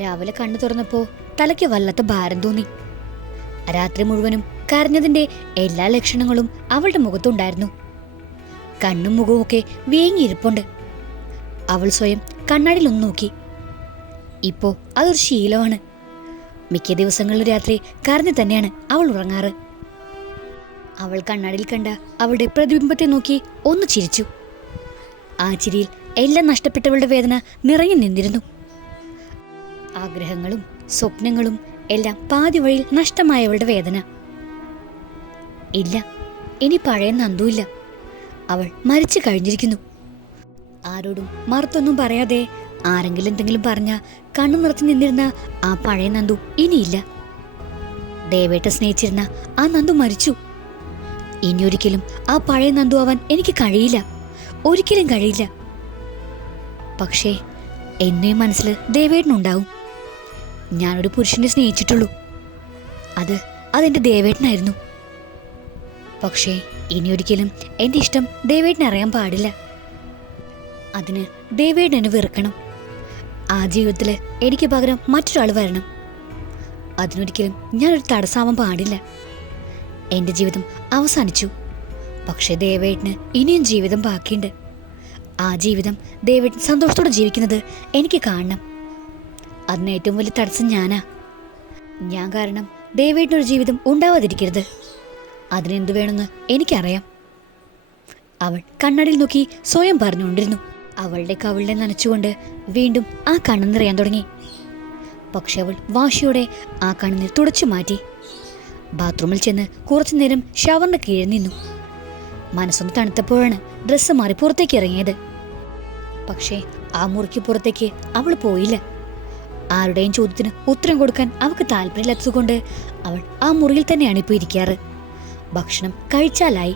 രാവിലെ കണ്ണു തുറന്നപ്പോ തലയ്ക്ക് വല്ലാത്ത ഭാരം തോന്നി. രാത്രി മുഴുവനും കരഞ്ഞതിന്റെ എല്ലാ ലക്ഷണങ്ങളും അവളുടെ മുഖത്തുണ്ടായിരുന്നു. കണ്ണും മുഖവും ഒക്കെ വീങ്ങിയിരിപ്പുണ്ട്. അവൾ സ്വയം കണ്ണാടിയിൽ ഒന്ന് നോക്കി. ഇപ്പോ അതൊരു ശീലമാണ്. മിക്ക ദിവസങ്ങളിൽ രാത്രി കരഞ്ഞു തന്നെയാണ് അവൾ ഉറങ്ങാറ്. അവൾ കണ്ണാടിയിൽ കണ്ട അവളുടെ പ്രതിബിംബത്തെ നോക്കി ഒന്ന് ചിരിച്ചു. ആ ചിരിയിൽ എല്ലാം നഷ്ടപ്പെട്ടവളുടെ വേദന നിറഞ്ഞു നിന്നിരുന്നു. ആഗ്രഹങ്ങളും സ്വപ്നങ്ങളും എല്ലാം പാതി വഴിയിൽ നഷ്ടമായവളുടെ വേദന. ഇല്ല ഇനി പഴയ നന്ദുവില്ല. അവൾ മരിച്ചു കഴിഞ്ഞിരിക്കുന്നു. ആരോടും മറുത്തൊന്നും പറയാതെ ആരെങ്കിലും എന്തെങ്കിലും പറഞ്ഞ കണ്ണു നിറച്ചു നിന്നിരുന്ന ആ പഴയ നന്ദു ഇനിയില്ല. ദേവേട്ട സ്നേഹിച്ചിരുന്ന ആ നന്ദു മരിച്ചു. ഇനിയൊരിക്കലും ആ പഴയ നന്ദു ആവാൻ എനിക്ക് കഴിയില്ല. ഒരിക്കലും കഴിയില്ല. പക്ഷേ എന്നെയും മനസ്സിൽ ദേവേട്ടനുണ്ടാവും. ഞാനൊരു പുരുഷനെ സ്നേഹിച്ചിട്ടുള്ളൂ. അത് അതെന്റെ ദേവേട്ടനായിരുന്നു. പക്ഷേ ഇനിയൊരിക്കലും എന്റെ ഇഷ്ടം ദേവേട്ടനെ അറിയാൻ പാടില്ല. അതിന് ദേവേട്ടനെ വെറുക്കണം. ആ ജീവിതത്തിൽ എനിക്ക് പകരം മറ്റൊരാൾ വരണം. അതിനൊരിക്കലും ഞാനൊരു തടസ്സാവാൻ പാടില്ല. എന്റെ ജീവിതം അവസാനിച്ചു. പക്ഷേ ദേവേട്ടന് ഇനിയും ജീവിതം ബാക്കിയുണ്ട്. ആ ജീവിതം ദേവേട്ടൻ സന്തോഷത്തോടെ ജീവിക്കുന്നത് എനിക്ക് കാണണം. അതിന് ഏറ്റവും വലിയ തടസ്സം ഞാനാ. ഞാൻ കാരണം ദേവേട്ടനൊരു ജീവിതം ഉണ്ടാവാതിരിക്കരുത്. അതിനെന്ത് വേണമെന്ന് എനിക്കറിയാം. അവൾ കണ്ണടിൽ നോക്കി സ്വയം പറഞ്ഞുകൊണ്ടിരുന്നു. അവളുടെ കവിളിനെ നനച്ചുകൊണ്ട് വീണ്ടും ആ കണ്ണുനിറയാൻ തുടങ്ങി. പക്ഷെ അവൾ വാശിയോടെ ആ കണ്ണുനീർ തുടച്ചു മാറ്റി. ബാത്റൂമിൽ ചെന്ന് കുറച്ചു നേരം ഷവറിന് കീഴിൽ നിന്നു. മനസ്സൊന്ന് തണുത്തപ്പോഴാണ് ഡ്രസ്സ് മാറി പുറത്തേക്ക് ഇറങ്ങിയത്. പക്ഷേ ആ മുറിക്ക് പുറത്തേക്ക് അവൾ പോയില്ല. ആരുടെയും ചോദ്യത്തിന് ഉത്തരം കൊടുക്കാൻ അവൾക്ക് താല്പര്യമില്ലാത്തതുകൊണ്ട് അവൾ ആ മുറിയിൽ തന്നെയാണ് ഇപ്പോൾ ഇരിക്കാറ്. ഭക്ഷണം കഴിച്ചാലായി.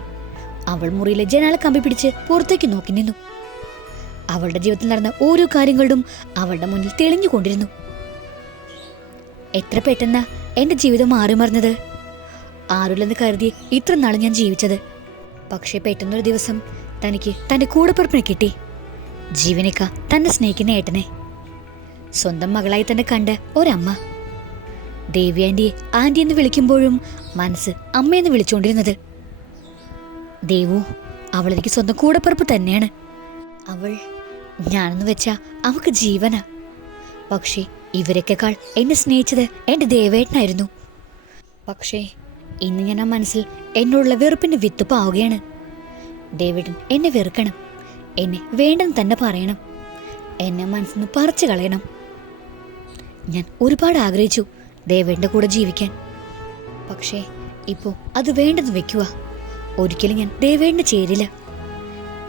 അവൾ മുറിയിലെ ജനാല കമ്പി പിടിച്ച് പുറത്തേക്ക് നോക്കി നിന്നു. അവളുടെ ജീവിതത്തിൽ നടന്ന ഓരോ കാര്യങ്ങളും അവളുടെ മുന്നിൽ തെളിഞ്ഞുകൊണ്ടിരുന്നു എത്ര പെട്ടെന്ന എന്റെ ജീവിതം മാറി മറിഞ്ഞത്. ആരുല്ലെന്ന് കരുതി ഇത്ര നാൾ ഞാൻ ജീവിച്ചത്. പക്ഷേ പെട്ടെന്നൊരു ദിവസം തനിക്ക് തന്റെ കൂടപ്പിറപ്പിനെ കിട്ടി. ജീവനക്ക തന്നെ സ്നേഹിക്കുന്ന ഏട്ടനെ. സ്വന്തം മകളായി തന്നെ കണ്ട ഒരമ്മ. ദേവി ആന്റി ആന്റി എന്ന് വിളിക്കുമ്പോഴും മനസ്സ് അമ്മയെന്ന് വിളിച്ചുകൊണ്ടിരുന്നത് ദേവു അവൾ എനിക്ക് സ്വന്തം കൂടപ്പിറപ്പ് തന്നെയാണ്. അവൾ ഞാനെന്ന് വെച്ചാ അവൾക്ക് ജീവനാ. പക്ഷേ ഇവരൊക്കെക്കാൾ എന്നെ സ്നേഹിച്ചത് എന്റെ ദേവേട്ടനായിരുന്നു. പക്ഷേ ഇന്ന് ഞാൻ ആ മനസ്സിൽ എന്നോടുള്ള വെറുപ്പിന്റെ വിത്ത് പാവുകയാണ് ഡേവിഡൻ എന്നെ വെറുക്കണം. എന്നെ വേണ്ടെന്ന് തന്നെ പറയണം. എന്നെ മനസ്സിൽ നിന്ന് പറിച്ചു കളയണം. ഞാൻ ഒരുപാട് ആഗ്രഹിച്ചു ദേവേട്ടന്റെ കൂടെ ജീവിക്കാൻ. പക്ഷേ ഇപ്പോ അത് വേണ്ടെന്ന് വെക്കുക ഒരിക്കലും ഞാൻ ദേവേടിന് ചേരില്ല.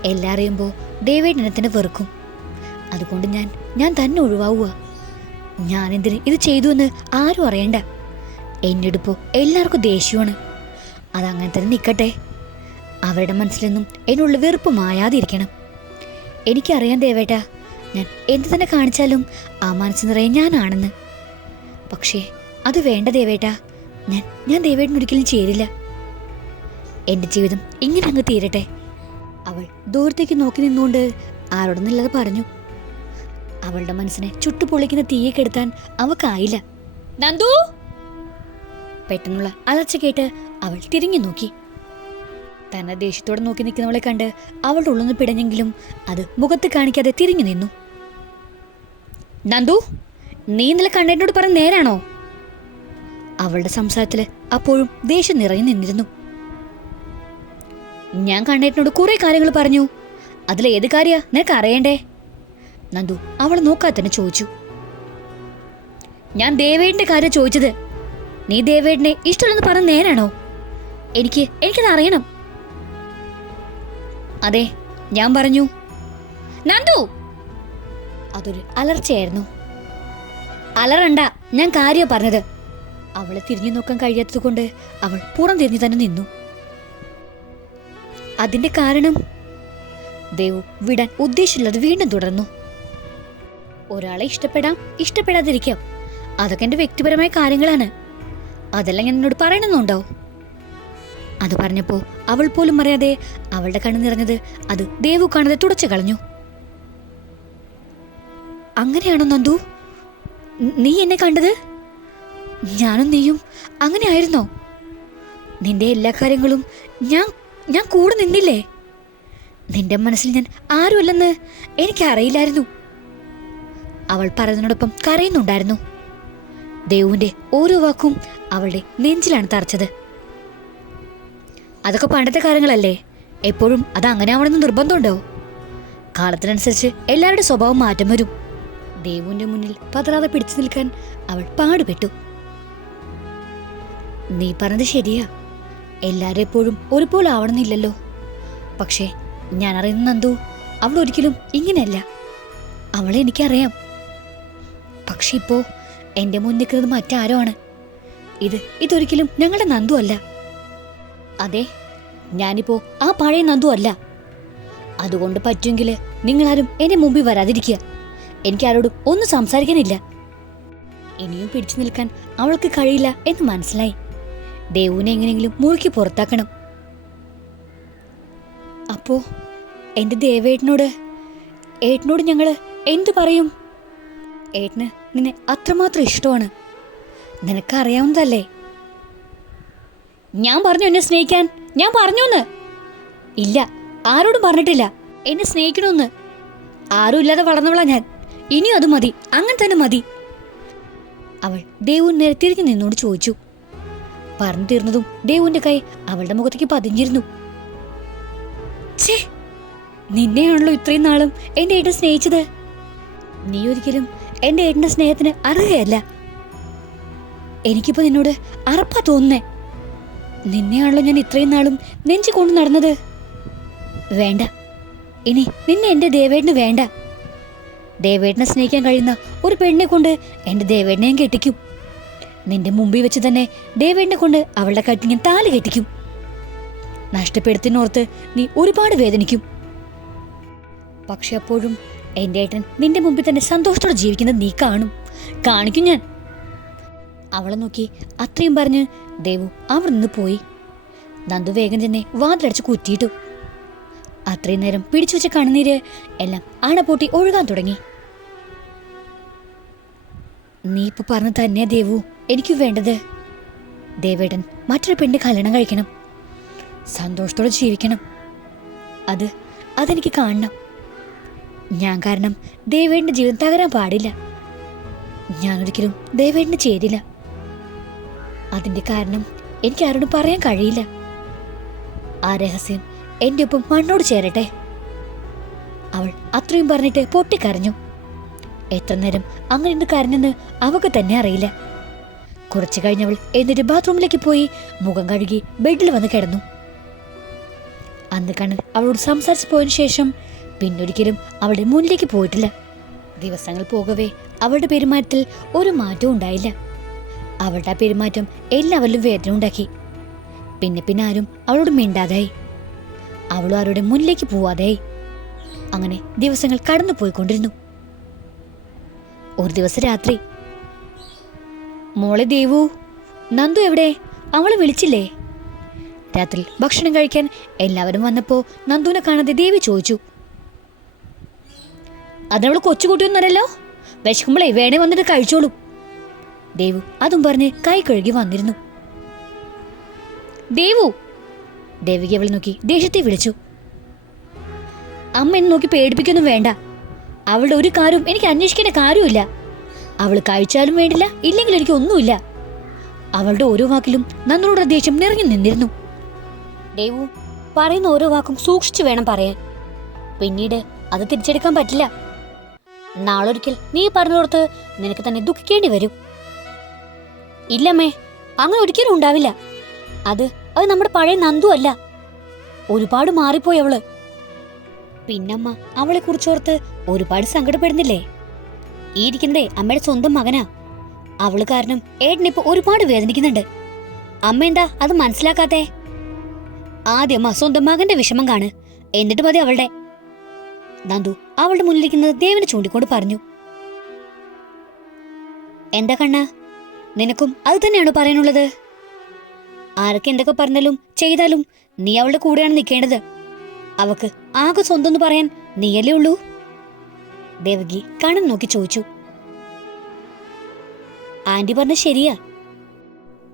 എല്ലാം അറിയുമ്പോൾ ദേവേട്ടൻ എന്നെ തന്നെ വെറുക്കും. അതുകൊണ്ട് ഞാൻ ഞാൻ തന്നെ ഒഴിവാവുക ഞാൻ എന്തിന് ഇത് ചെയ്തു എന്ന് ആരും അറിയണ്ട. എന്നിടിപ്പോ എല്ലാവർക്കും ദേഷ്യമാണ്. അതങ്ങനെ തന്നെ നിൽക്കട്ടെ. അവരുടെ മനസ്സിലൊന്നും എന്നുള്ള വെറുപ്പ് മായാതിരിക്കണം. എനിക്കറിയാം ദേവേട്ട ഞാൻ എന്തു തന്നെ കാണിച്ചാലും ആ മനസ്സ് നിറയെ ഞാനാണെന്ന്. പക്ഷേ അത് വേണ്ട ദേവേട്ടാ. ഞാൻ ഞാൻ ദേവേട്ടൻ ഒരിക്കലും ചേരില്ല. എന്റെ ജീവിതം ഇങ്ങനെ അങ്ങ് തീരട്ടെ. അവൾ ദൂരത്തേക്ക് നോക്കി നിന്നുകൊണ്ട് ആരോടൊന്നില്ലാതെ പറഞ്ഞു. അവളുടെ മനസ്സിനെ ചുട്ടുപൊളിക്കുന്ന തീയെ കെടുത്താൻ അവക്കായില്ല. നന്ദു! പെട്ടെന്നുള്ള അലർച്ച കേട്ട് അവൾ തിരിഞ്ഞു നോക്കി. തന്നെ ദേഷ്യത്തോടെ നോക്കി നിൽക്കുന്നവളെ കണ്ട് അവളുടെ ഉള്ളുന്ന് പിടഞ്ഞെങ്കിലും അത് മുഖത്ത് കാണിക്കാതെ തിരിഞ്ഞു നിന്നു. നന്ദു നീ ഇന്നലെ കണ്ണേട്ടിനോട് പറഞ്ഞ നേരാണോ? അവളുടെ സംസാരത്തിൽ അപ്പോഴും ദേഷ്യം നിറഞ്ഞു നിന്നിരുന്നു. ഞാൻ കണ്ണേട്ടിനോട് കുറെ കാര്യങ്ങൾ പറഞ്ഞു. അതിൽ ഏത് കാര്യ നിനക്ക് അറിയണ്ടേ നന്ദു അവളെ നോക്കാതെ തന്നെ ചോദിച്ചു. ഞാൻ ദേവേടിന്റെ കാര്യം ചോദിച്ചത് നീ ദേവേടിനെ ഇഷ്ടമല്ലെന്ന് പറഞ്ഞ നേരാണോ? എനിക്ക് എനിക്കത് അറിയണം. അതെ ഞാൻ പറഞ്ഞു. നന്ദു! അതൊരു അലർച്ചയായിരുന്നു. അലറണ്ട ഞാൻ കാര്യം പറഞ്ഞത്. അവളെ തിരിഞ്ഞു നോക്കാൻ കഴിയാത്തത് കൊണ്ട് അവൾ പുറം തിരിഞ്ഞു തന്നെ നിന്നു. അതിന്റെ കാരണം? ദേവു വിടാൻ ഉദ്ദേശമില്ലാതെ വീണ്ടും തുടർന്നു. ഒരാളെ ഇഷ്ടപ്പെടാം ഇഷ്ടപ്പെടാതിരിക്കാം. അതൊക്കെ എന്റെ വ്യക്തിപരമായ കാര്യങ്ങളാണ്. അതെല്ലാം ഞാൻ എന്നോട് പറയണമെന്നുണ്ടോ? അത് പറഞ്ഞപ്പോ അവൾ പോലും അറിയാതെ അവളുടെ കണ്ണു നിറഞ്ഞത് അത് ദേവു കാണാതെ തുടച്ചു കളഞ്ഞു. അങ്ങനെയാണോ നന്ദു? നീ എന്നെ കണ്ടത്? ഞാനും നീയും അങ്ങനെ ആയിരുന്നോ നിന്റെ എല്ലാ കാര്യങ്ങളും ഞാൻ ഞാൻ കൂടെ നിന്നില്ലേ? നിന്റെ മനസ്സിൽ ഞാൻ ആരുമല്ലെന്ന് എനിക്കറിയില്ലായിരുന്നു. അവൾ പറയുന്നതിനോടൊപ്പം കരയുന്നുണ്ടായിരുന്നു. ദേവുവിന്റെ ഓരോ വാക്കും അവളുടെ നെഞ്ചിലാണ് തറച്ചത്. അതൊക്കെ പണ്ടത്തെ കാര്യങ്ങളല്ലേ? എപ്പോഴും അത് അങ്ങനെ ആവണമെന്ന് നിർബന്ധമുണ്ടോ? കാലത്തിനനുസരിച്ച് എല്ലാവരുടെ സ്വഭാവം മാറ്റം വരും. ദേവുവിന്റെ മുന്നിൽ പതറാതെ പിടിച്ചു നിൽക്കാൻ അവൾ പാടുപെട്ടു. നീ പറഞ്ഞത് ശരിയാ. എല്ലാരും എപ്പോഴും ഒരുപോലെ ആവണമെന്നില്ലല്ലോ. പക്ഷേ ഞാൻ അറിയുന്ന നന്ദു അവൾ ഒരിക്കലും ഇങ്ങനെയല്ല. അവളെ എനിക്കറിയാം. പക്ഷെ ഇപ്പോ എന്റെ മുന്നിൽ നിൽക്കുന്നത് മറ്റാരോ ആണ്. ഇത് ഇതൊരിക്കലും ഞങ്ങളുടെ നന്ദു അല്ല. അതെ ഞാനിപ്പോ ആ പഴയ നന്ദു അല്ല. അതുകൊണ്ട് പറ്റുമെങ്കിൽ നിങ്ങളാരും എന്റെ മുമ്പിൽ വരാതിരിക്കുക. എനിക്ക് ആരോടും ഒന്നും സംസാരിക്കാനില്ല. ഇനിയും പിടിച്ചു നിൽക്കാൻ അവൾക്ക് കഴിയില്ല എന്ന് മനസ്സിലായി. ദേവുവിനെ എങ്ങനെയെങ്കിലും മുറുക്കി പുറത്താക്കണം. അപ്പോ എന്റെ ദേവേട്ടനോട് ഏട്ടനോട് ഞങ്ങൾ എന്തു പറയും? ഏട്ടന് നിന്നെ അത്രമാത്രം ഇഷ്ടമാണ്. നിനക്കറിയാവുന്നതല്ലേ? ഞാൻ പറഞ്ഞു എന്നെ സ്നേഹിക്കാൻ. ഞാൻ പറഞ്ഞോന്ന്. ഇല്ല ആരോടും പറഞ്ഞിട്ടില്ല. എന്നെ സ്നേഹിക്കണമെന്ന് ആരും ഇല്ലാതെ വളർന്നവളാ ഞാൻ. ഇനിയും അത് മതി അങ്ങനെ തന്നെ മതി. അവൾ ദേവുൻ നേരെ തിരിഞ്ഞു നിന്നോട് ചോദിച്ചു. പറഞ്ഞു തീർന്നതും ദേവുവിന്റെ കൈ അവളുടെ മുഖത്തേക്ക് പതിഞ്ഞിരുന്നു. ഛേ നിന്നെയാണല്ലോ ഇത്രയും നാളും എന്റെ ഏട്ടൻ സ്നേഹിച്ചത്. നീ ഒരിക്കലും എന്റെ ഏട്ടന്റെ സ്നേഹത്തിന് അർഹയല്ല. എനിക്കിപ്പോ നിന്നോട് അറപ്പാ തോന്നുന്നേ. നിന്നെയാണല്ലോ ഞാൻ ഇത്രയും നാളും നെഞ്ചു കൊണ്ട് നടന്നത്. വേണ്ട ഇനി നിന്നെ എന്റെ ദേവേട്ടന് വേണ്ട. ദേവേട്ടനെ സ്നേഹിക്കാൻ കഴിയുന്ന ഒരു പെണ്ണിനെ കൊണ്ട് എന്റെ ദേവേട്ടനെ ഞാൻ കെട്ടിക്കും. നിന്റെ മുമ്പിൽ വെച്ച് തന്നെ ദേവേട്ടനെ കൊണ്ട് അവളുടെ കഴുത്തിൽ ഞാൻ താലി കെട്ടിക്കും. നഷ്ടപ്പെടുത്തിനോർത്ത് നീ ഒരുപാട് വേദനിക്കും. പക്ഷെ അപ്പോഴും എന്റെ ഏട്ടൻ നിന്റെ മുമ്പിൽ തന്നെ സന്തോഷത്തോടെ ജീവിക്കുന്നത് നീ കാണും. കാണിക്കും ഞാൻ. അവളെ നോക്കി അത്രയും പറഞ്ഞ് ദേവു അവിടെ നിന്ന് പോയി. നന്ദു വേഗം തന്നെ വാതിലടച്ച് കുറ്റിയിട്ടു. അത്രയും നേരം പിടിച്ചു വെച്ച കണ്ണുനീര് എല്ലാം അണപൊട്ടി ഒഴുകാൻ തുടങ്ങി. നീ ഇപ്പൊ പറഞ്ഞു തന്നെയാ ദേവു. എനിക്ക് വേണ്ടത്. ദേവേടൻ മറ്റൊരു പെണ്ണ് കല്യാണം കഴിക്കണം. സന്തോഷത്തോടെ ജീവിക്കണം. അത് അതെനിക്ക് കാണണം. ഞാൻ കാരണം ദേവേടിന്റെ ജീവിതം തകരാൻ പാടില്ല. ഞാനൊരിക്കലും ദേവേടിന് ചേരില്ല അതിന്റെ കാരണം എനിക്ക് ആരോടും പറയാൻ കഴിയില്ല. ആ രഹസ്യം എന്റെ ഒപ്പം മണ്ണോട് ചേരട്ടെ. അവൾ അത്രയും പറഞ്ഞിട്ട് പൊട്ടിക്കരഞ്ഞു. എത്ര നേരം അങ്ങനെ ഇരുന്ന് കരഞ്ഞെന്ന് അവക്ക് തന്നെ അറിയില്ല. കുറച്ചു കഴിഞ്ഞവൾ എന്നിട്ട് ബാത്റൂമിലേക്ക് പോയി മുഖം കഴുകി ബെഡിൽ വന്ന് കിടന്നു. അന്ന് കണ്ണൻ അവളോട് സംസാരിച്ചു പോയതിനു ശേഷം പിന്നൊരിക്കലും അവളുടെ മുന്നിലേക്ക് പോയിട്ടില്ല. ദിവസങ്ങൾ പോകവേ അവളുടെ പെരുമാറ്റത്തിൽ ഒരു മാറ്റവും ഉണ്ടായില്ല. അവളുടെ ആ പെരുമാറ്റം എല്ലാവരിലും വേദന ഉണ്ടാക്കി. പിന്നെ പിന്നെ ആരും അവളോട് മിണ്ടാതായി. അവളും ആരുടെ മുന്നിലേക്ക് പോവാതായി. അങ്ങനെ ദിവസങ്ങൾ കടന്നു പോയിക്കൊണ്ടിരുന്നു ഒരു ദിവസം രാത്രി. മോളെ ദേവു നന്ദു എവിടെ? അവളെ വിളിച്ചില്ലേ? രാത്രി ഭക്ഷണം കഴിക്കാൻ എല്ലാവരും വന്നപ്പോ നന്ദുവിനെ കാണാതെ ദേവി ചോദിച്ചു. അതിനവൾ കൊച്ചുകുട്ടിയൊന്നല്ലല്ലോ വിശക്കുമ്പോളേ വേണേ വന്നിട്ട് കഴിച്ചോളൂ. ദേവു അതും പറഞ്ഞ് കൈ കഴുകി വന്നിരുന്നു. ദേവു! ദേവിക അവൾ നോക്കി ദേഷ്യത്തെ വിളിച്ചു. അമ്മ എന്നെ നോക്കി പേടിപ്പിക്കൊന്നും വേണ്ട. അവളുടെ ഒരു കാര്യവും എനിക്ക് അന്വേഷിക്കേണ്ട കാര്യമില്ല അവൾ കഴിച്ചാലും വേണ്ടില്ല ഇല്ലെങ്കിൽ എനിക്ക് ഒന്നുമില്ല. അവളുടെ ഓരോ വാക്കിലും നന്ദനോടുള്ള ദേഷ്യം നിറഞ്ഞു നിന്നിരുന്നു. ദേവു പറയുന്ന ഓരോ വാക്കും സൂക്ഷിച്ചു വേണം പറയാൻ. പിന്നീട് അത് തിരിച്ചെടുക്കാൻ പറ്റില്ല. നാളൊരിക്കൽ നീ പറഞ്ഞോർത്ത് നിനക്ക് തന്നെ ദുഃഖിക്കേണ്ടി വരും. ഇല്ലമ്മേ അങ്ങനെ ഒരിക്കലും ഉണ്ടാവില്ല. അത് അത് നമ്മുടെ പഴയ നന്ദു അല്ല. ഒരുപാട് മാറിപ്പോയി അവൾ. പിന്നമ്മ അവളെ കുറിച്ചോർത്ത് ഒരുപാട് സങ്കടപ്പെടുന്നില്ലേ? ഈ ഇരിക്കുന്നതേ അമ്മയുടെ സ്വന്തം മകനാ. അവൾ കാരണം ഏട്ടനിപ്പോ ഒരുപാട് വേദനിക്കുന്നുണ്ട്. അമ്മ എന്താ അത് മനസ്സിലാക്കാത്തെ? ആദ്യം സ്വന്തം മകന്റെ വിഷമം കാണ്. എന്നിട്ട് മതി അവളുടെ. നന്ദു അവളുടെ മുന്നിലിരിക്കുന്നത് ദേവനെ ചൂണ്ടിക്കൊണ്ട് പറഞ്ഞു. എന്താ കണ്ണ? നിനക്കും അത് തന്നെയാണോ പറയാനുള്ളത്? ആരൊക്കെ എന്തൊക്കെ പറഞ്ഞാലും ചെയ്താലും നീ അവളുടെ കൂടെയാണ് നിൽക്കേണ്ടത് അവക്ക് ആകെ സ്വന്തം പറയാൻ നീയല്ലേ ഉള്ളൂ? ദേവകി കണ്ണൻ നോക്കി ചോദിച്ചു. ആന്റി പറഞ്ഞ ശരിയാ.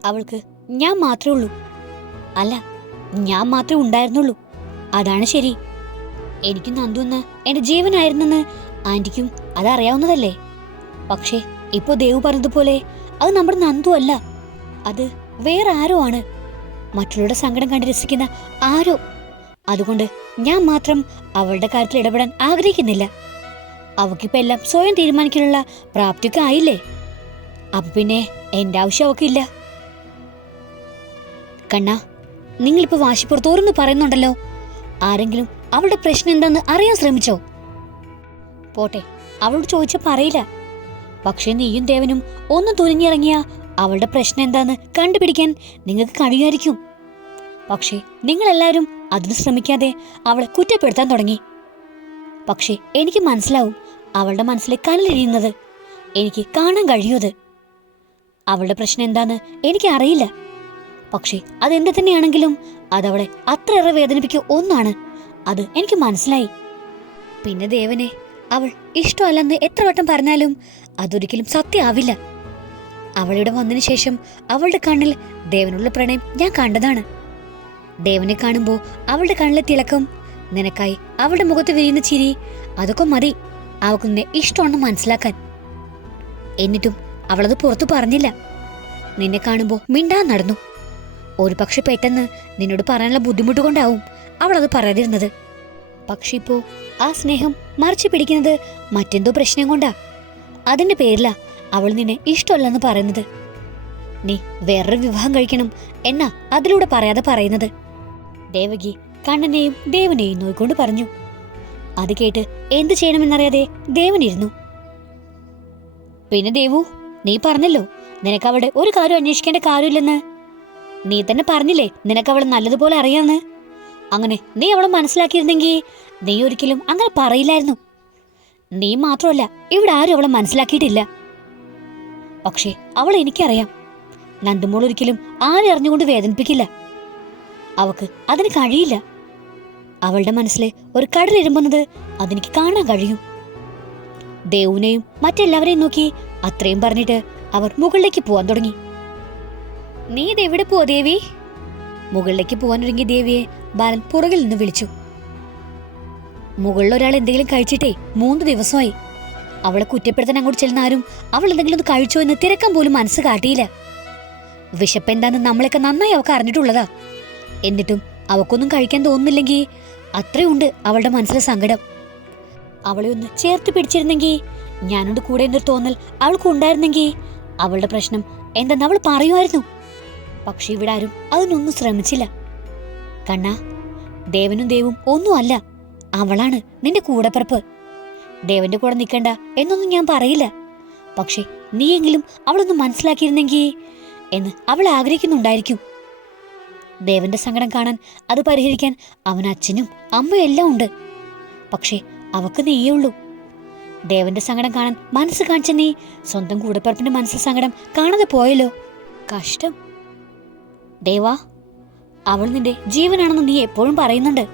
അവൾക്ക് ഞാൻ മാത്രമേ ഉള്ളൂ. അല്ല ഞാൻ മാത്രമേ ഉണ്ടായിരുന്നുള്ളൂ. അതാണ് ശരി. എനിക്ക് നന്ദു എന്ന് എന്റെ ജീവനായിരുന്നെന്ന് ആന്റിക്കും അതറിയാവുന്നതല്ലേ പക്ഷേ ഇപ്പോ ദേവ് പറഞ്ഞതുപോലെ അത് നമ്മുടെ നന്ദു അല്ല. അത് വേറെ ആരോ ആണ്. മറ്റുള്ളവരുടെ സങ്കടം കണ്ട് രസിക്കുന്ന ആരോ അതുകൊണ്ട് ഞാൻ മാത്രം അവളുടെ കാര്യത്തിൽ ഇടപെടാൻ ആഗ്രഹിക്കുന്നില്ല. അവക്കിപ്പോ എല്ലാം സ്വയം തീരുമാനിക്കാനുള്ള പ്രാപ്തിയൊക്കെ ആയില്ലേ? അപ്പൊ പിന്നെ എന്റെ ആവശ്യം അവക്കില്ല കണ്ണ നിങ്ങളിപ്പോ വാശിപ്പുറത്തോറെന്ന് പറയുന്നുണ്ടല്ലോ. ആരെങ്കിലും അവളുടെ പ്രശ്നം എന്താന്ന് അറിയാൻ ശ്രമിച്ചോ? പോട്ടെ അവളോട് ചോദിച്ച പറയില്ല. പക്ഷേ നീയും ദേവനും ഒന്ന് തുനിഞ്ഞിറങ്ങിയ അവളുടെ പ്രശ്നം എന്താന്ന് കണ്ടുപിടിക്കാൻ നിങ്ങൾക്ക് കഴിയുമായിരിക്കും പക്ഷേ നിങ്ങളെല്ലാവരും അതിന് ശ്രമിക്കാതെ അവളെ കുറ്റപ്പെടുത്താൻ തുടങ്ങി. പക്ഷേ എനിക്ക് മനസ്സിലാവും അവളുടെ മനസ്സിലെ കനലിരിയുന്നത് എനിക്ക് കാണാൻ കഴിയൂത് അവളുടെ പ്രശ്നം എന്താന്ന് എനിക്ക് അറിയില്ല. പക്ഷേ അതെന്ത് തന്നെയാണെങ്കിലും അതവളെ അത്രയേറെ വേദനിപ്പിക്കുക ഒന്നാണ്. അത് എനിക്ക് മനസ്സിലായി. പിന്നെ ദേവനെ അവൾ ഇഷ്ടമല്ലെന്ന് എത്ര വട്ടം പറഞ്ഞാലും അതൊരിക്കലും സത്യമാവില്ല. അവളിവിടെ വന്നതിന് ശേഷം അവളുടെ കണ്ണിൽ ദേവനുള്ള പ്രണയം ഞാൻ കണ്ടതാണ്. ദേവനെ കാണുമ്പോൾ അവളുടെ കണ്ണിലെ തിളക്കം നിനക്കായി അവളുടെ മുഖത്ത് വിരിയുന്ന ചിരി അതൊക്കെ മതി. അവൾക്ക് നിന്നെ ഇഷ്ടമാണെന്ന് മനസ്സിലാക്കാൻ. എന്നിട്ടും അവളത് പുറത്തു പറഞ്ഞില്ല. നിന്നെ കാണുമ്പോൾ മിണ്ടാൻ നടന്നു. ഒരു പക്ഷെ പെട്ടെന്ന് നിന്നോട് പറയാനുള്ള ബുദ്ധിമുട്ട് കൊണ്ടാവും അവളത് പറയാതിരുന്നത്. പക്ഷെ ഇപ്പോ ആ സ്നേഹം മറിച്ചു പിടിക്കുന്നത് മറ്റെന്തോ പ്രശ്നം കൊണ്ടാ. അതിന്റെ പേരിലാ അവൾ നിന്നെ ഇഷ്ടമല്ലെന്ന് പറയുന്നത്. നീ വേറൊരു വിവാഹം കഴിക്കണം എന്നാ അതിലൂടെ പറയാതെ പറയുന്നത്. ദേവകി കണ്ണനെയും ദേവനെയും നോക്കിക്കൊണ്ട് പറഞ്ഞു. അത് കേട്ട് എന്ത് ചെയ്യണമെന്നറിയാതെ ദേവനിരുന്നു പിന്നെ ദേവു നീ പറഞ്ഞല്ലോ നിനക്ക് അവിടെ ഒരു കാര്യം അന്വേഷിക്കേണ്ട കാര്യമില്ലെന്ന്. നീ തന്നെ പറഞ്ഞില്ലേ നിനക്ക് അവളെ നല്ലതുപോലെ അറിയാന്ന്. അങ്ങനെ നീ അവളെ മനസ്സിലാക്കിയിരുന്നെങ്കിൽ നീ ഒരിക്കലും അങ്ങനെ പറയില്ലായിരുന്നു. നീ മാത്രമല്ല ഇവിടെ ആരും അവളെ മനസ്സിലാക്കിയിട്ടില്ല. പക്ഷേ അവൾ എനിക്കറിയാം. നന്ദുമോൾ ഒരിക്കലും ആരെ അറിഞ്ഞുകൊണ്ട് വേദനിപ്പിക്കില്ല. അവക്ക് അതിന് കഴിയില്ല. അവളുടെ മനസ്സിലെ ഒരു കടലിരുമ്പുന്നത് അതെനിക്ക് കാണാൻ കഴിയും. ദേവുനെയും മറ്റെല്ലാവരെയും നോക്കി അത്രയും പറഞ്ഞിട്ട് അവർ മുകളിലേക്ക് പോവാൻ തുടങ്ങി. നീ ഇതെവിടെ പോ ദേവി? മുകളിലേക്ക് പോവാൻ ഒരുങ്ങിയ ദേവിയെ ബാലൻ പുറകിൽ നിന്ന് വിളിച്ചു. മുകളിൽ ഒരാൾ എന്തെങ്കിലും കഴിച്ചിട്ടേ മൂന്ന് ദിവസമായി. അവളെ കുറ്റപ്പെടുത്താൻ അങ്ങോട്ട് ചെല്ലുന്ന ആരും അവൾ എന്തെങ്കിലും ഒന്ന് കഴിച്ചോ എന്ന് തിരക്കാൻ പോലും മനസ്സ് കാട്ടിയില്ല. വിശപ്പ് എന്താന്ന് നമ്മളൊക്കെ നന്നായി അവൾക്ക് അറിഞ്ഞിട്ടുള്ളതാ. എന്നിട്ടും അവക്കൊന്നും കഴിക്കാൻ തോന്നുന്നില്ലെങ്കിൽ അത്രയുണ്ട് അവളുടെ മനസ്സിലെ സങ്കടം. അവളെ ഒന്ന് ചേർത്ത് പിടിച്ചിരുന്നെങ്കിൽ ഞാനോട് കൂടെ എന്നൊരു തോന്നൽ അവൾക്ക് ഉണ്ടായിരുന്നെങ്കിൽ അവളുടെ പ്രശ്നം എന്തെന്ന് അവൾ പറയുമായിരുന്നു. പക്ഷെ ഇവിടെ ആരും അതിനൊന്നും ശ്രമിച്ചില്ല. കണ്ണാ ദേവനും ദേവും ഒന്നുമല്ല അവളാണ് നിന്റെ കൂടെപ്പിറപ്പ്. ദേവന്റെ കൂടെ നിൽക്കണ്ട എന്നൊന്നും ഞാൻ പറയില്ല. പക്ഷെ നീയെങ്കിലും അവളൊന്ന് മനസ്സിലാക്കിയിരുന്നെങ്കിൽ എന്ന് അവൾ ആഗ്രഹിക്കുന്നുണ്ടായിരിക്കും. ദേവന്റെ സങ്കടം കാണാൻ അത് പരിഹരിക്കാൻ അവൻ അച്ഛനും അമ്മയും എല്ലാം ഉണ്ട്. പക്ഷേ അവക്ക് നീയേ ഉള്ളൂ. ദേവന്റെ സങ്കടം കാണാൻ മനസ്സ് കാണിച്ച നീ സ്വന്തം കൂടപ്പറപ്പിന്റെ മനസ്സ് സങ്കടം കാണാതെ പോയല്ലോ. കഷ്ടം. ദേവാ അവൾ നിന്റെ ജീവനാണെന്ന് നീ എപ്പോഴും പറയുന്നുണ്ട്.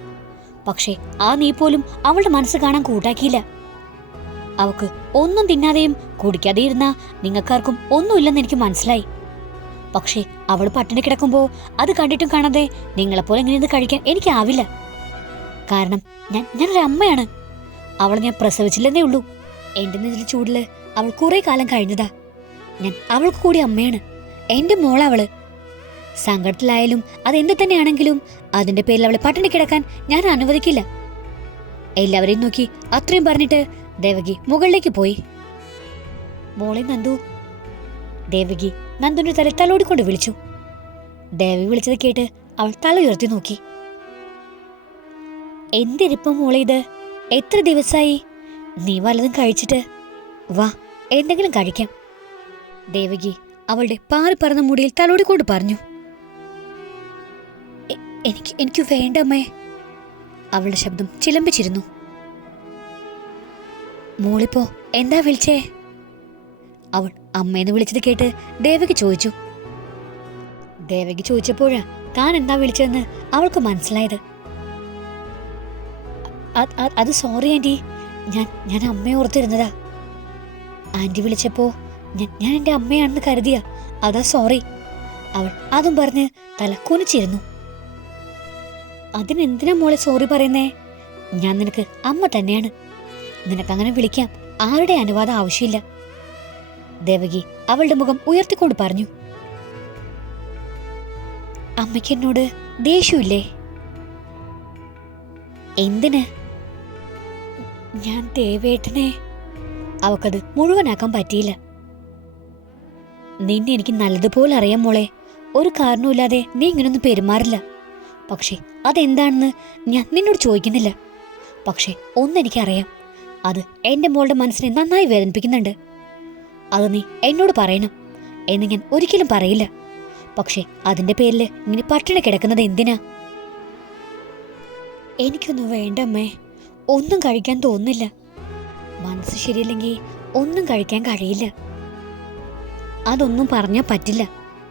പക്ഷേ ആ നീ പോലും അവളുടെ മനസ്സ് കാണാൻ കൂട്ടാക്കിയില്ല. അവക്ക് ഒന്നും തിന്നാതെയും കുടിക്കാതെ ഇരുന്ന നിങ്ങൾക്കാർക്കും ഒന്നുമില്ലെന്ന് എനിക്ക് മനസ്സിലായി. പക്ഷേ അവൾ പട്ടിണി കിടക്കുമ്പോൾ അത് കണ്ടിട്ടും കാണാതെ നിങ്ങളെപ്പോലെ ഇങ്ങനെ ഇത് കഴിക്കാൻ എനിക്കാവില്ല. കാരണം ഞാൻ ഞാനൊരു അമ്മയാണ് അവളെ ഞാൻ പ്രസവിച്ചില്ലെന്നേ ഉള്ളൂ. എന്റെ നെഞ്ചിലെ ചൂടിൽ അവൾ കുറേ കാലം കഴിഞ്ഞതാ. ഞാൻ അവൾക്ക് കൂടി അമ്മയാണ്. എന്റെ മോളവൾ സങ്കടത്തിലായാലും അതെന്ത് തന്നെയാണെങ്കിലും അതിന്റെ പേരിൽ അവളെ പട്ടിണി കിടക്കാൻ ഞാൻ അനുവദിക്കില്ല. എല്ലാവരെയും നോക്കി അത്രയും പറഞ്ഞിട്ട് ദേവകി മുകളിലേക്ക് പോയി. മോളെ നന്ദു. ദേവകി നന്ദുന്റെ തല തലോടിക്കൊണ്ട് വിളിച്ചു. ദേവി വിളിച്ചത് കേട്ട് അവൾ തല ഉയർത്തി നോക്കി. എന്തിരിപ്പം മോളെ ഇത്? എത്ര ദിവസമായി നീ വല്ലതും കഴിച്ചിട്ട്? വാ എന്തെങ്കിലും കഴിക്കാം. ദേവകി അവളുടെ പാറി പറന്ന മുടിയിൽ തലോടിക്കൊണ്ട് പറഞ്ഞു. എനിക്ക് എനിക്ക് വേണ്ട അമ്മേ. അവളുടെ ശബ്ദം ചിലമ്പിച്ചിരുന്നു. മോളിപ്പോ എന്താ വിളിച്ചേ? അവൾ അമ്മേന്ന് വിളിച്ചത് കേട്ട് ദേവകി ചോദിച്ചു. ദേവകി ചോദിച്ചപ്പോഴാ താൻ എന്താ വിളിച്ചതെന്ന് അവൾക്ക് മനസ്സിലായത്. അത് സോറി ആന്റി. ഞാൻ ഞാൻ അമ്മയെ ഓർത്തിരുന്നതാ. ആന്റി വിളിച്ചപ്പോ ഞാൻ എന്റെ അമ്മയാണെന്ന് കരുതിയ. അതാ സോറി അവൾ അതും പറഞ്ഞ് തല കുനിച്ചിരുന്നു. അതിനെന്തിനാ മോളെ സോറി പറയുന്നേ? ഞാൻ നിനക്ക് അമ്മ തന്നെയാണ്. നിനക്കങ്ങനെ വിളിക്കാം. ആരുടെ അനുവാദം ആവശ്യമില്ല. ദേവകി അവളുടെ മുഖം ഉയർത്തിക്കൊണ്ട് പറഞ്ഞു. അമ്മയ്ക്ക് എന്നോട് ദേഷ്യമില്ലേ? എന്തിന്? ഞാൻ ദേവേട്ടനെ. അവക്കത് മുഴുവനാക്കാൻ പറ്റിയില്ല. നിന്നെ എനിക്ക് നല്ലതുപോലെ അറിയാം മോളെ. ഒരു കാരണവുമില്ലാതെ നീ ഇങ്ങനൊന്നും പെരുമാറില്ല. പക്ഷേ അതെന്താണെന്ന് ഞാൻ നിന്നോട് ചോദിക്കുന്നില്ല. പക്ഷേ ഒന്നെനിക്കറിയാം. അത് എന്റെ മോളുടെ മനസ്സിനെ നന്നായി വേദനിപ്പിക്കുന്നുണ്ട്. അത് നീ എന്നോട് പറയണം എന്ന് ഞാൻ ഒരിക്കലും പറയില്ല. പക്ഷേ അതിന്റെ പേരിൽ ഇങ്ങനെ പട്ടിണി കിടക്കുന്നത് എന്തിനാ? എനിക്കൊന്നും വേണ്ട അമ്മേ. ഒന്നും കഴിക്കാൻ തോന്നില്ല മനസ്സ് ശരിയില്ലെങ്കിൽ ഒന്നും കഴിക്കാൻ കഴിയില്ല. അതൊന്നും പറഞ്ഞാൽ പറ്റില്ല.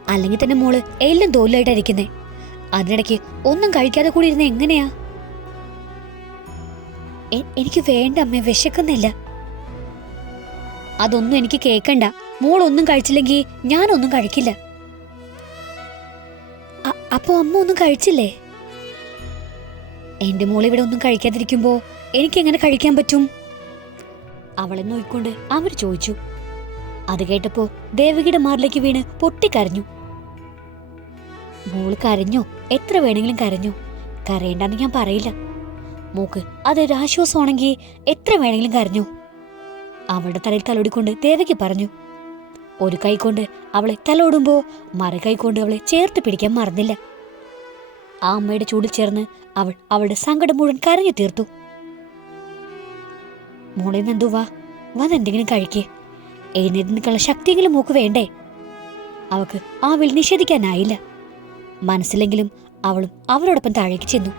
അല്ലെങ്കിൽ തന്നെ മോൾ എല്ലാം തോലായിട്ടായിരിക്കുന്നേ അതിനിടയ്ക്ക് ഒന്നും കഴിക്കാതെ കൂടി ഇരുന്ന് എങ്ങനെയാ? എനിക്ക് വേണ്ട അമ്മേ. വിശക്കുന്നില്ല. അതൊന്നും എനിക്ക് കേക്കണ്ട. മോളൊന്നും കഴിച്ചില്ലെങ്കിൽ ഞാനൊന്നും കഴിക്കില്ല. അപ്പൊ അപ്പോ അമ്മ ഒന്നും കഴിച്ചില്ലേ? എന്റെ മോൾ ഇവിടെ ഒന്നും കഴിക്കാതിരിക്കുമ്പോ എനിക്ക് എങ്ങനെ കഴിക്കാൻ പറ്റും? അവളെ നോയിക്കൊണ്ട് അവർ ചോദിച്ചു. അത് കേട്ടപ്പോ ദേവകിയുടെ മാറിലേക്ക് വീണ് പൊട്ടിക്കരഞ്ഞു മോൾ കരഞ്ഞോ? എത്ര വേണമെങ്കിലും കരഞ്ഞോ. കരയണ്ടെന്ന് ഞാൻ പറയില്ല. മോക്ക് അതൊരു ആശ്വാസമാണെങ്കിൽ എത്ര വേണമെങ്കിലും കരഞ്ഞു. അവളുടെ തലയിൽ തലോടിക്കൊണ്ട് ദേവകി പറഞ്ഞു ഒരു കൈ കൊണ്ട് അവളെ തലോടുമ്പോൾ മറു കൈ കൊണ്ട് അവളെ ചേർത്ത് പിടിക്കാൻ മറന്നില്ല. ആ അമ്മയുടെ ചൂടിൽ ചേർന്ന് അവൾ അവളുടെ സങ്കടം മുഴുവൻ കരഞ്ഞു തീർത്തു. മോളെ നന്ദു വാ വന്ന് എന്തെങ്കിലും കഴിക്കേ. എഴുന്നേറ്റ് നിൽക്കാനുള്ള ശക്തിയെങ്കിലും മൂക്ക് വേണ്ടേ? അവക്ക് ആ വിളി നിഷേധിക്കാനായില്ല. മനസ്സിലെങ്കിലും അവളും അവരോടൊപ്പം താഴേക്ക് ചെന്നു.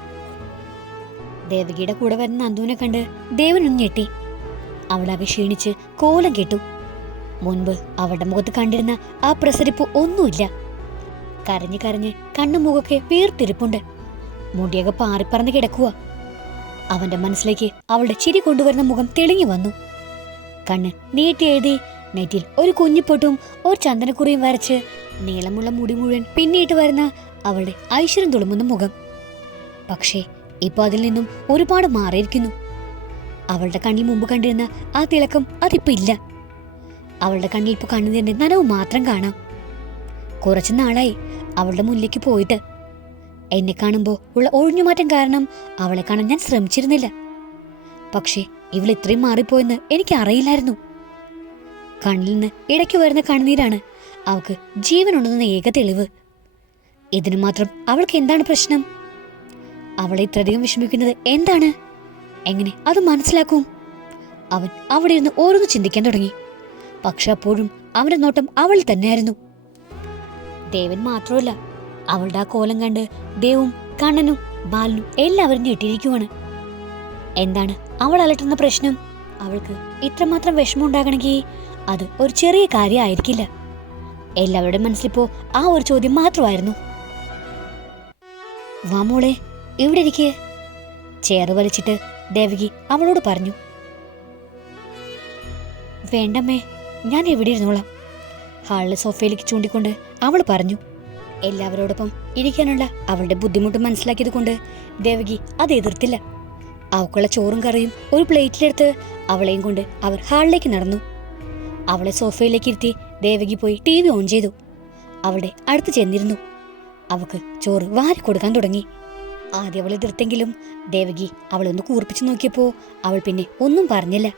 ദേവകിയുടെ കൂടെ വരുന്ന നന്ദുവിനെ കണ്ട് ദേവനൊന്ന് ഞെട്ടി. അവളാകെ ക്ഷീണിച്ച് കോലം കെട്ടു. മുൻപ് അവളുടെ മുഖത്ത് കണ്ടിരുന്ന ആ പ്രസരിപ്പ് ഒന്നുമില്ല. കരഞ്ഞു കരഞ്ഞ് കണ്ണുമുഖൊക്കെ വീർത്തിരിപ്പുണ്ട് മുടിയൊക്കെ പാറിപ്പറന്ന് കിടക്കുക അവന്റെ മനസ്സിലേക്ക് അവളുടെ ചിരി കൊണ്ടുവരുന്ന മുഖം തെളിഞ്ഞു വന്നു. കണ്ണ് നീട്ടി എഴുതി നെറ്റിൽ ഒരു കുഞ്ഞിപ്പൊട്ടും ഒരു ചന്ദനക്കുറിയും വരച്ച് നീളമുള്ള മുടി മുഴുവൻ പിന്നിട്ട് വരുന്ന അവളുടെ ഐശ്വര്യം തുളുമുന്ന മുഖം. പക്ഷേ ഇപ്പൊ അതിൽ നിന്നും ഒരുപാട് മാറിയിരിക്കുന്നു. അവളുടെ കണ്ണിൽ മുമ്പ് കണ്ടിരുന്ന ആ തിളക്കം അതിപ്പോ ഇല്ല. അവളുടെ കണ്ണിൽ ഇപ്പോൾ കണ്ണുനീരിന്റെ നനവ് മാത്രം കാണാം. കുറച്ചു നാളായി അവളുടെ മുന്നിലേക്ക് പോയിട്ട്. എന്നെ കാണുമ്പോൾ ഉള്ള ഒഴിഞ്ഞുമാറ്റം കാരണം അവളെ കാണാൻ ഞാൻ ശ്രമിച്ചിരുന്നില്ല. പക്ഷേ ഇവൾ ഇത്രയും മാറിപ്പോയെന്ന് എനിക്ക് അറിയില്ലായിരുന്നു. കണ്ണിൽ നിന്ന് ഇടയ്ക്ക് വരുന്ന കണ്ണുനീരാണ് അവൾക്ക് ജീവനുണ്ടെന്ന ഏക തെളിവ്. ഇതിനു മാത്രം അവൾക്ക് എന്താണ് പ്രശ്നം? അവളെ ഇത്രയധികം വിഷമിക്കുന്നത് എന്താണ്? എങ്ങനെ അത് മനസ്സിലാക്കും? അവൻ അവിടെ ഇരുന്ന് ഓരോന്ന് ചിന്തിക്കാൻ തുടങ്ങി. പക്ഷെ അപ്പോഴും അവന്റെ നോട്ടം അവൾ തന്നെയായിരുന്നു. ദേവൻ മാത്രമല്ല അവളുടെ ആ കോലം കണ്ട് ദേവും കണ്ണനും ബാലനും എല്ലാവരും ഞെട്ടിയിരിക്കുവാണ്. എന്താണ് അവൾ അലട്ടുന്ന പ്രശ്നം? അവൾക്ക് ഇത്രമാത്രം വിഷമം ഉണ്ടാകണമെങ്കിൽ അത് ഒരു ചെറിയ കാര്യമായിരിക്കില്ല. എല്ലാവരുടെ മനസ്സിലിപ്പോ ആ ഒരു ചോദ്യം മാത്രമായിരുന്നു. വാമോളെ ഇവിടെ ഇരിക്കേ ചേറ് വലിച്ചിട്ട് ദേവകി അവളോട് പറഞ്ഞു വേണ്ടമ്മേ ഞാൻ എവിടെ ഇരുന്നോളാം. ഹാളിലെ സോഫയിലേക്ക് ചൂണ്ടിക്കൊണ്ട് അവൾ പറഞ്ഞു എല്ലാവരോടൊപ്പം ഇരിക്കാനുള്ള അവളുടെ ബുദ്ധിമുട്ട് മനസ്സിലാക്കിയത് കൊണ്ട് ദേവകി അത് എതിർത്തില്ല. അവക്കുള്ള ചോറും കറിയും ഒരു പ്ലേറ്റിലെടുത്ത് അവളെയും കൊണ്ട് അവർ ഹാളിലേക്ക് നടന്നു. അവളെ സോഫയിലേക്ക് ഇരുത്തി ദേവകി പോയി ടി വി ഓൺ ചെയ്തു. അവളുടെ അടുത്ത് ചെന്നിരുന്നു. അവക്ക് ചോറ് വാരി കൊടുക്കാൻ തുടങ്ങി. ആദ്യം അവൾ എതിർത്തെങ്കിലും ദേവകി അവളെ ഒന്ന് കൂർപ്പിച്ചു നോക്കിയപ്പോൾ അവൾ പിന്നെ ഒന്നും പറഞ്ഞില്ല.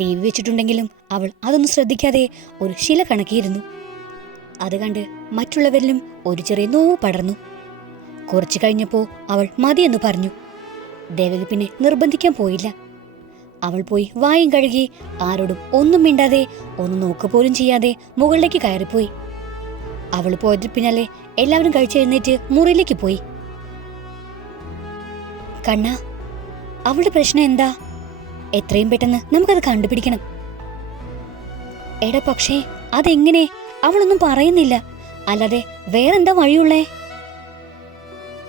ടി വി വെച്ചിട്ടുണ്ടെങ്കിലും അവൾ അതൊന്നും ശ്രദ്ധിക്കാതെ ഒരു ശില കണക്കിയിരുന്നു. അത് കണ്ട് മറ്റുള്ളവരിലും ഒരു ചെറിയ നോവ് പടർന്നു. കുറച്ചു കഴിഞ്ഞപ്പോൾ അവൾ മതിയെന്ന് പറഞ്ഞു. ദേവകി പിന്നെ നിർബന്ധിക്കാൻ പോയില്ല. അവൾ പോയി വായും കഴുകി ആരോടും ഒന്നും മിണ്ടാതെ ഒന്ന് നോക്ക് പോലും ചെയ്യാതെ മുകളിലേക്ക് കയറിപ്പോയി. അവൾ പോയതിന് പിന്നാലെ എല്ലാവരും കഴിച്ചെഴുന്നേറ്റ് മുറിയിലേക്ക് പോയി. കണ്ണ അവളുടെ പ്രശ്നം എന്താ? എത്രയും പെട്ടെന്ന് നമുക്കത് കണ്ടുപിടിക്കണം. എടാ പക്ഷേ അതെങ്ങനെ? അവളൊന്നും പറയുന്നില്ല. അല്ലാതെ വേറെന്താ വഴിയുള്ളേ?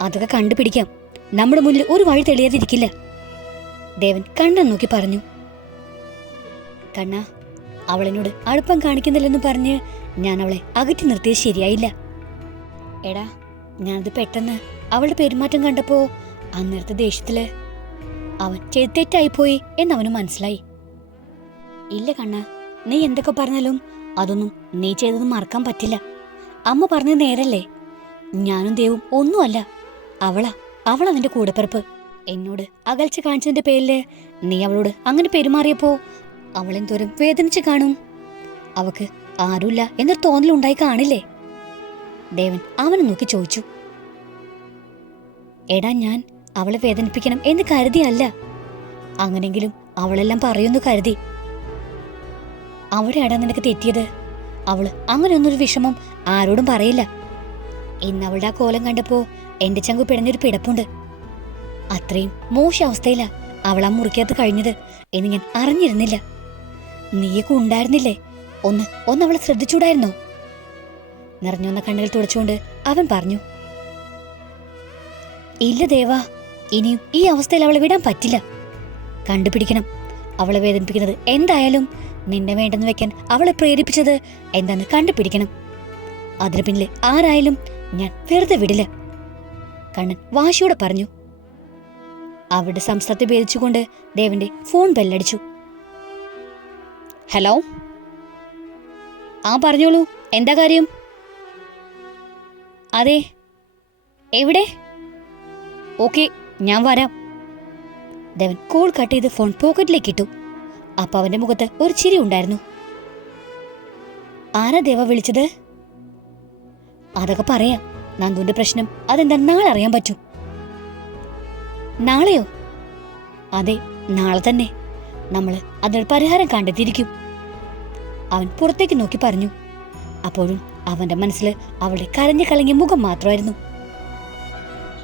അതൊക്കെ കണ്ടുപിടിക്കാം. നമ്മുടെ മുന്നിൽ ഒരു വഴി തെളിയാതിരിക്കില്ല. ദേവൻ കണ്ണൻ നോക്കി പറഞ്ഞു. കണ്ണ അവളെന്നോട് അടുപ്പം കാണിക്കുന്നില്ലെന്ന് പറഞ്ഞ് ഞാൻ അവളെ അകറ്റി നിർത്തിയത് ശരിയായില്ല. എടാ ഞാനത് പെട്ടെന്ന് അവളുടെ പെരുമാറ്റം കണ്ടപ്പോ അന്നേരത്തെ ദേഷ്യത്തിൽ അവൻ ചെയ്ത് തെറ്റായിപ്പോയി എന്നവന് മനസ്സിലായി. ഇല്ല കണ്ണ നീ എന്തൊക്കെ പറഞ്ഞാലും അതൊന്നും നീ ചെയ്തത് മറക്കാൻ പറ്റില്ല. അമ്മ പറഞ്ഞത് നേരല്ലേ? ഞാനും ദേവും ഒന്നുമല്ല അവളാ അവളാ നിന്റെ കൂടെപ്പിറപ്പ്. എന്നോട് അകൽച്ച കാണിച്ചതിന്റെ പേരിൽ നീ അവളോട് അങ്ങനെ പെരുമാറിയപ്പോ അവളെന്തോരം വേദനിച്ച് കാണും? അവക്ക് ആരുമില്ല എന്നൊരു തോന്നലുണ്ടായി കാണില്ലേ? ദേവൻ അവനെ നോക്കി ചോദിച്ചു. എടാ ഞാൻ അവളെ വേദനിപ്പിക്കണം എന്ന് കരുതിയല്ല. അങ്ങനെങ്കിലും അവളെല്ലാം പറയുന്നു കരുതി. അവിടെയാടാ നിനക്ക് തെറ്റിയത്? അവൾ അങ്ങനെയൊന്നൊരു വിഷമം ആരോടും പറയില്ല. ഇന്ന് അവളുടെ ആ കോലം കണ്ടപ്പോ എന്റെ ചങ്കു പിടഞ്ഞൊരു പിടപ്പുണ്ട്. അത്രയും മോശ അവസ്ഥയിലാ അവൾ ആ മുറിക്കകത്ത് കഴിഞ്ഞത് എന്ന് ഞാൻ അറിഞ്ഞിരുന്നില്ല. നീയൊക്കെ ഉണ്ടായിരുന്നില്ലേ? ഒന്ന് ഒന്ന് അവളെ ശ്രദ്ധിച്ചൂടായിരുന്നോ? നിറഞ്ഞു വന്ന കണ്ണുകൾ തുടച്ചുകൊണ്ട് അവൻ പറഞ്ഞു. ഇല്ല ദേവാ ഇനിയും ഈ അവസ്ഥയിൽ അവളെ വിടാൻ പറ്റില്ല. കണ്ടുപിടിക്കണം. അവളെ വേദനിപ്പിക്കുന്നത് എന്തായാലും നിന്നെ വേണ്ടെന്ന് വെക്കാൻ അവളെ പ്രേരിപ്പിച്ചത് എന്താന്ന് കണ്ടുപിടിക്കണം. അതിനു പിന്നിൽ ആരായാലും ഞാൻ വെറുതെ വിടില്ല. കണ്ണൻ വാശിയോടെ പറഞ്ഞു. അവരുടെ സംസ്ഥാനത്തെ ഭേദിച്ചുകൊണ്ട് ദേവന്റെ ഫോൺ ബെല്ലടിച്ചു. ഹലോ? ആ പറഞ്ഞോളൂ. എന്താ കാര്യം? അതെ. എവിടെ? ഓക്കെ. ഞാൻ വരാം. ദേവൻ കോൾ കട്ട് ചെയ്ത് ഫോൺ പോക്കറ്റിലേക്ക് ഇട്ടു. അപ്പം അവന്റെ മുഖത്ത് ഒരു ചിരി ഉണ്ടായിരുന്നു. ആരാ ദേവ വിളിച്ചത്? അതൊക്കെ പറയാം. നന്ദുവിന്റെ പ്രശ്നം അതെന്താ നാളെ അറിയാൻ പറ്റൂ. നാളെയോ? അതെ നാളെ തന്നെ. നമ്മൾ അതിനൊരു പരിഹാരം കണ്ടെത്തിയിരിക്കും. അവൻ പുറത്തേക്ക് നോക്കി പറഞ്ഞു. അപ്പോഴും അവന്റെ മനസ്സിൽ അവളുടെ കരഞ്ഞു കളങ്ങിയ മുഖം മാത്രമായിരുന്നു.